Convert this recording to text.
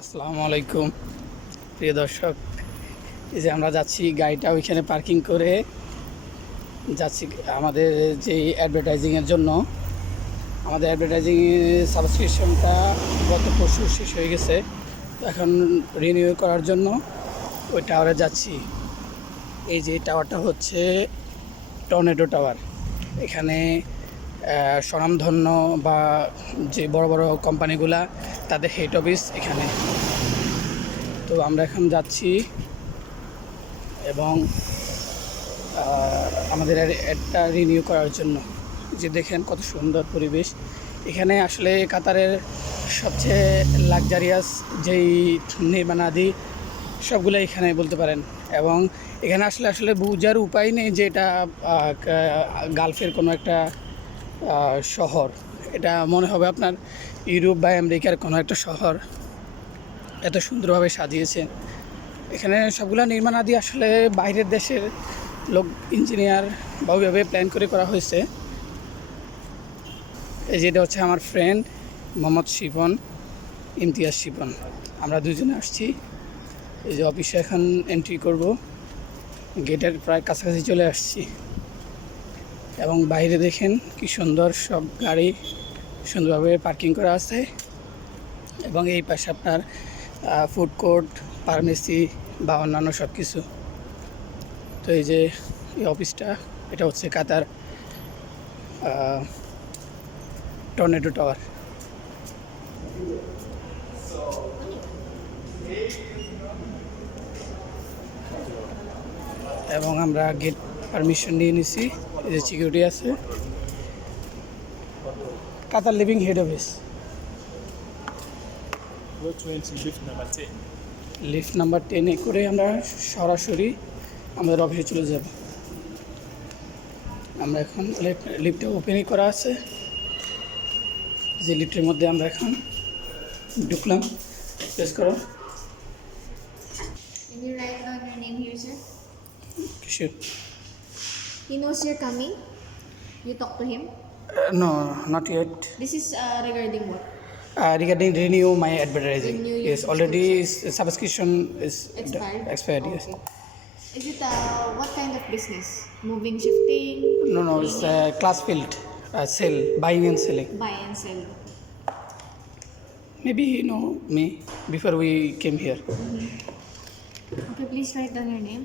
আসসালামু আলাইকুম প্রিয় দর্শক। এই যে আমরা যাচ্ছি, গাড়িটা ওইখানে পার্কিং করে যাচ্ছি আমাদের যে অ্যাডভার্টাইজিংয়ের জন্য। আমাদের অ্যাডভার্টাইজিং সাবস্ক্রিপশনটা গত পরশু শেষ হয়ে গেছে, তো এখন রিনিউ করার জন্য ওই টাওয়ারে যাচ্ছি। এই যে টাওয়ারটা হচ্ছে টর্নেডো টাওয়ার। এখানে স্বনামধন্য বা যে বড় বড় কোম্পানিগুলা তাদের হেড অফিস এখানে। তো আমরা এখন যাচ্ছি এবং আমাদের অ্যাডটা রিনিউ করার জন্য। যে দেখেন কত সুন্দর পরিবেশ এখানে। আসলে কাতারের সবচেয়ে লাক্সারিয়াস যেই নির্মাণাদি সবগুলো এখানে বলতে পারেন। এবং এখানে আসলে বোঝার উপায় নেই যে এটা গালফের কোনো একটা শহর। এটা মনে হবে আপনার ইউরোপ বা আমেরিকার কোনো একটা শহর। এত সুন্দরভাবে সাজিয়েছে এখানে। সবগুলো নির্মাণাদি আসলে বাইরের দেশের লোক, ইঞ্জিনিয়ার বা ওইভাবে প্ল্যান করে করা হয়েছে। এই যেটা হচ্ছে আমার ফ্রেন্ড মোহাম্মদ শিপন, ইমতিয়াজ শিপন। আমরা দুজনে আসছি। এই যে অফিসে এখন এন্ট্রি করব, গেটের প্রায় কাছাকাছি চলে আসছি। এবং বাইরে দেখেন কি সুন্দর সব গাড়ি সুন্দরভাবে পার্কিং করা আছে। এবং এই পাশে আপনার ফুড কোর্ট, ফার্মেসি বা অন্যান্য সব কিছু। তো এই যে এই অফিসটা, এটা হচ্ছে কাতার টর্নেডো টাওয়ার। এবং আমরা গেট পারমিশন নিয়ে নিছি। এই যে সিকিউরিটি আছে, Qatar Living head office. Lift number 10-এ করে আমরা সরাসরি আমাদের অফিসে চলে যাব। আমরা এখন লিফটটা ওপেনই করা আছে। যে লিফটের মধ্যে আমরা এখন ঢুকলাম। প্রেস করো। Can you write down your name here, sir? Sure. He knows you're coming. You talk to him. No, not yet. This is regarding what? Regarding renew my advertising. Renew your Yes, already subscription is expired. Yes. Okay. Is it what kind of business? Moving, shifting? No, it's class field. Sell, buying and selling. Buy and sell. Maybe you know me before we came here. Okay, please write down your name.